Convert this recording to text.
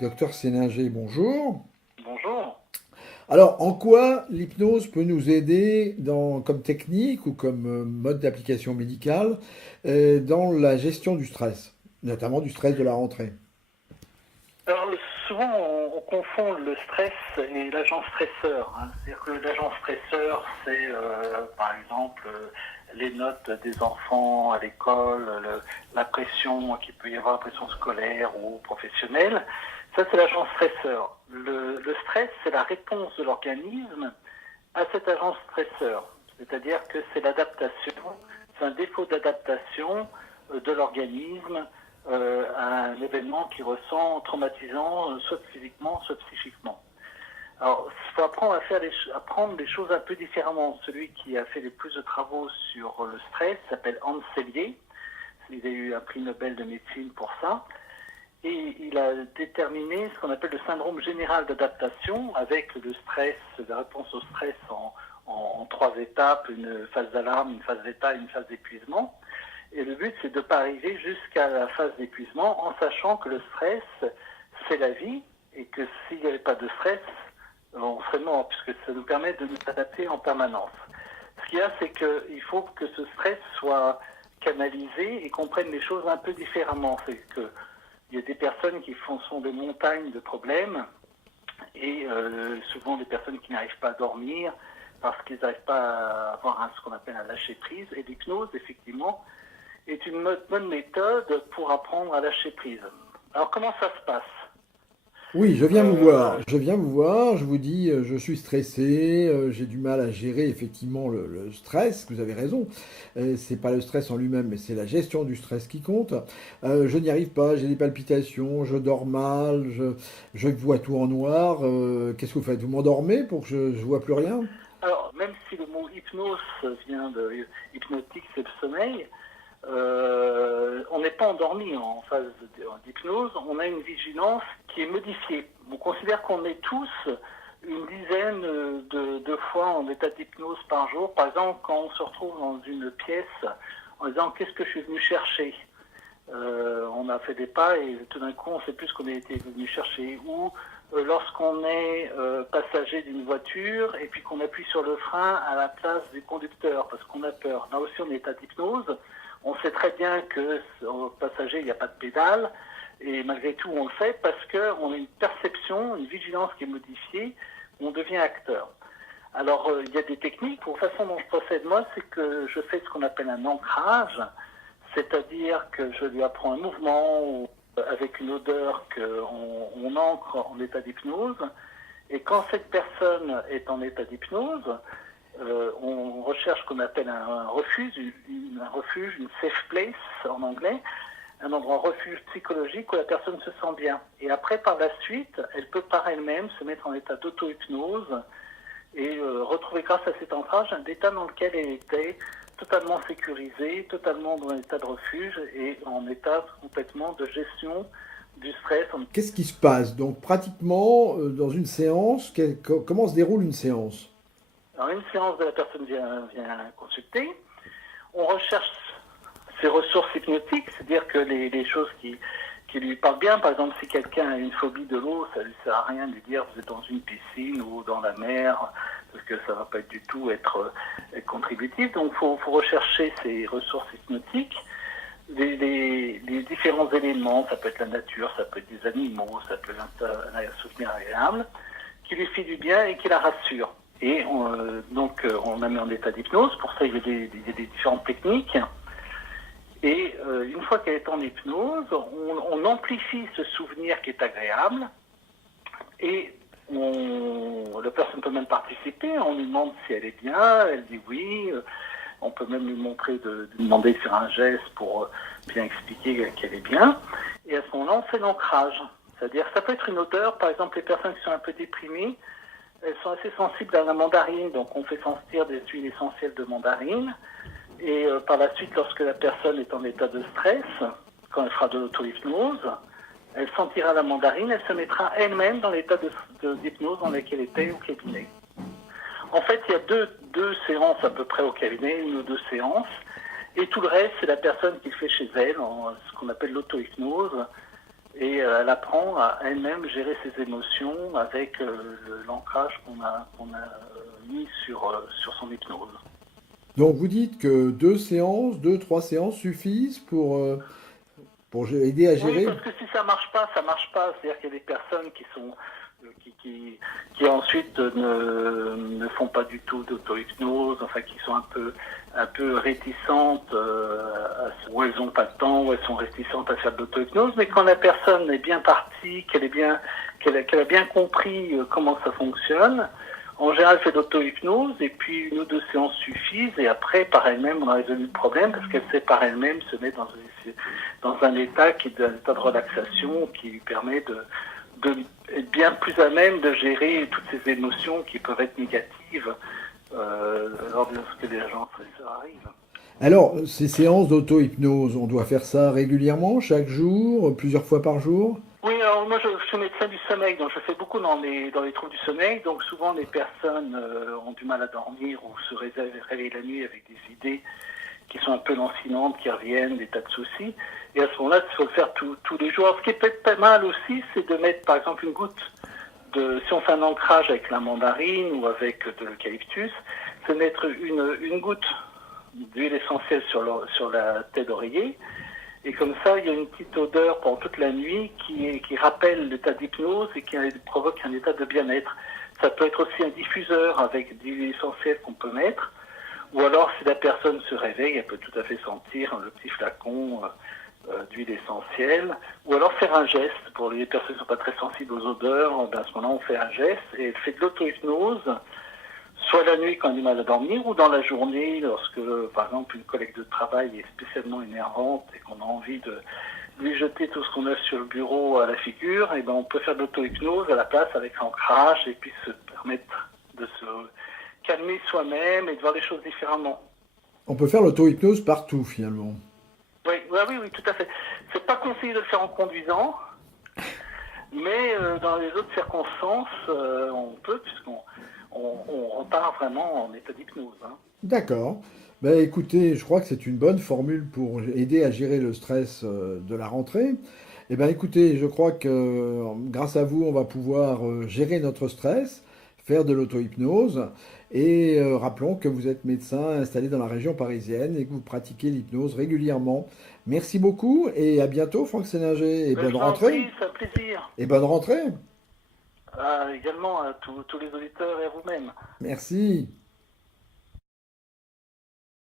Docteur Séninger, bonjour. Bonjour. Alors, en quoi l'hypnose peut nous aider comme technique ou comme mode d'application médicale dans la gestion du stress, notamment du stress de la rentrée? Alors, souvent, on confond le stress et l'agent stresseur, hein. C'est-à-dire que l'agent stresseur, c'est par exemple les notes des enfants à l'école, la pression qu'il peut y avoir, la pression scolaire ou professionnelle. Ça, c'est l'agent stresseur. Le stress, c'est la réponse de l'organisme à cet agent stresseur. C'est-à-dire que c'est l'adaptation, c'est un défaut d'adaptation de l'organisme à un événement qu'il ressent traumatisant, soit physiquement, soit psychiquement. Alors, il faut apprendre à prendre les choses un peu différemment. Celui qui a fait les plus de travaux sur le stress s'appelle Hans Selye. Il a eu un prix Nobel de médecine pour ça. Et il a déterminé ce qu'on appelle le syndrome général d'adaptation avec le stress, la réponse au stress en trois étapes, une phase d'alarme, une phase d'état et une phase d'épuisement. Et le but, c'est de ne pas arriver jusqu'à la phase d'épuisement en sachant que le stress, c'est la vie et que s'il n'y avait pas de stress, on serait mort puisque ça nous permet de nous adapter en permanence. Ce qu'il y a, c'est qu'il faut que ce stress soit canalisé et qu'on prenne les choses un peu différemment. C'est que il y a des personnes qui sont des montagnes de problèmes et souvent des personnes qui n'arrivent pas à dormir parce qu'ils n'arrivent pas à avoir ce qu'on appelle un lâcher prise. Et l'hypnose, effectivement, est une bonne méthode pour apprendre à lâcher prise. Alors comment ça se passe? Oui, je viens vous voir. euh, Je viens vous voir. Je vous dis, je suis stressé. J'ai du mal à gérer effectivement le stress. Vous avez raison. C'est pas le stress en lui-même, mais c'est la gestion du stress qui compte. Je n'y arrive pas. J'ai des palpitations. Je dors mal. Je vois tout en noir. Qu'est-ce que vous faites? Vous m'endormez pour que je vois plus rien? alors, même si le mot hypnose vient de hypnotique, c'est le sommeil, on n'est pas endormi en phase d'hypnose, on a une vigilance qui est modifiée. On considère qu'on est tous une dizaine de fois en état d'hypnose par jour. Par exemple, quand on se retrouve dans une pièce en disant qu'est-ce que je suis venu chercher, on a fait des pas et tout d'un coup on ne sait plus ce qu'on a été venu chercher. Ou lorsqu'on est passager d'une voiture et puis qu'on appuie sur le frein à la place du conducteur parce qu'on a peur. Là aussi on est en état d'hypnose. On sait très bien que au passager il n'y a pas de pédale et malgré tout on le fait parce qu'on a une perception, une vigilance qui est modifiée, on devient acteur. Alors il y a des techniques. Pour la façon dont je procède moi, c'est que je fais ce qu'on appelle un ancrage, c'est-à-dire que je lui apprends un mouvement ou avec une odeur qu'on ancre en état d'hypnose. Et quand cette personne est en état d'hypnose, on recherche ce qu'on appelle un refuge, une safe place en anglais, un endroit refuge psychologique où la personne se sent bien. Et après, par la suite, elle peut par elle-même se mettre en état d'auto-hypnose et retrouver grâce à cet ancrage un état dans lequel elle était totalement sécurisée, totalement dans un état de refuge et en état complètement de gestion du stress. Qu'est-ce qui se passe? Donc, pratiquement, dans une séance, comment se déroule une séance? Alors, une séance de la personne vient consulter, on recherche ses ressources hypnotiques, c'est-à-dire que les choses qui lui parlent bien. Par exemple, si quelqu'un a une phobie de l'eau, ça ne lui sert à rien de lui dire vous êtes dans une piscine ou dans la mer, parce que ça ne va pas du tout être contributif. Donc il faut rechercher ces ressources hypnotiques, les différents éléments, ça peut être la nature, ça peut être des animaux, ça peut être un souvenir agréable, qui lui fait du bien et qui la rassure. Et on la met en état d'hypnose. Pour ça, il y a des différentes techniques. Et une fois qu'elle est en hypnose, on amplifie ce souvenir qui est agréable et la personne peut même participer. On lui demande si elle est bien, elle dit oui. On peut même lui montrer de demander de faire un geste pour bien expliquer qu'elle est bien. Et à ce moment-là, on fait l'ancrage. C'est-à-dire, ça peut être une odeur. Par exemple, les personnes qui sont un peu déprimées, elles sont assez sensibles à la mandarine. Donc, on fait sentir des huiles essentielles de mandarine. Et par la suite, lorsque la personne est en état de stress, quand elle fera de l'auto-hypnose, elle sentira la mandarine, elle se mettra elle-même dans l'état d'hypnose dans lequel elle était au cabinet. En fait, il y a deux séances à peu près au cabinet, une ou deux séances, et tout le reste, c'est la personne qui le fait chez elle, ce qu'on appelle l'auto-hypnose, et elle apprend à elle-même gérer ses émotions avec l'ancrage qu'on a mis sur son hypnose. Donc vous dites que 2, 3 séances suffisent pour aider à Oui, gérer? parce que si ça marche pas, ça marche pas. C'est-à-dire qu'il y a des personnes qui sont qui ensuite ne font pas du tout d'auto-hypnose, enfin qui sont un peu réticentes, ou elles n'ont pas le temps, ou elles sont réticentes à faire de l'auto-hypnose, mais quand la personne est bien partie, qu'elle a bien compris comment ça fonctionne, en général, elle fait de l'auto-hypnose, et puis 1 ou 2 séances suffisent, et après, par elle-même, on a résolu le problème, parce qu'elle sait par elle-même se mettre dans un état qui est un état de relaxation, qui lui permet de être bien plus à même de gérer toutes ces émotions qui peuvent être négatives lorsque les agents stresseurs arrivent. Alors, ces séances d'auto-hypnose, on doit faire ça régulièrement, chaque jour, plusieurs fois par jour? Oui, alors moi je suis médecin du sommeil, donc je fais beaucoup dans les troubles du sommeil. Donc souvent les personnes ont du mal à dormir ou se réveillent la nuit avec des idées qui sont un peu lancinantes, qui reviennent, des tas de soucis. Et à ce moment-là, il faut le faire tous les jours. Alors, ce qui est peut-être pas mal aussi, c'est de mettre par exemple une goutte si on fait un ancrage avec la mandarine ou avec de l'eucalyptus, c'est mettre une goutte d'huile essentielle sur la tête d'oreiller. Et comme ça, il y a une petite odeur pendant toute la nuit qui rappelle l'état d'hypnose et qui provoque un état de bien-être. Ça peut être aussi un diffuseur avec de l'huile essentielle qu'on peut mettre. Ou alors, si la personne se réveille, elle peut tout à fait sentir le petit flacon d'huile essentielle. Ou alors faire un geste. Pour les personnes qui ne sont pas très sensibles aux odeurs, ben à ce moment-là, on fait un geste et elle fait de l'auto-hypnose, soit la nuit quand elle a du mal à dormir, ou dans la journée, lorsque, par exemple, une collègue de travail est spécialement énervante et qu'on a envie de lui jeter tout ce qu'on a sur le bureau à la figure, et ben on peut faire de l'auto-hypnose à la place avec l'ancrage et puis se permettre de se calmer soi-même et de voir les choses différemment. On peut faire l'auto-hypnose partout, finalement. Oui, oui, tout à fait. C'est pas conseillé de le faire en conduisant, mais dans les autres circonstances, on peut, puisqu'on on repart vraiment en état d'hypnose. Hein. D'accord. Ben, écoutez, je crois que c'est une bonne formule pour aider à gérer le stress de la rentrée. Eh ben, écoutez, je crois que grâce à vous, on va pouvoir gérer notre stress, faire de l'auto-hypnose. Et rappelons que vous êtes médecin installé dans la région parisienne et que vous pratiquez l'hypnose régulièrement. Merci beaucoup et à bientôt, Franck Séninger. Et Je bonne vous en rentrée. prie, c'est un plaisir. Et bonne rentrée. Également à tous les auditeurs et à vous-même. Merci.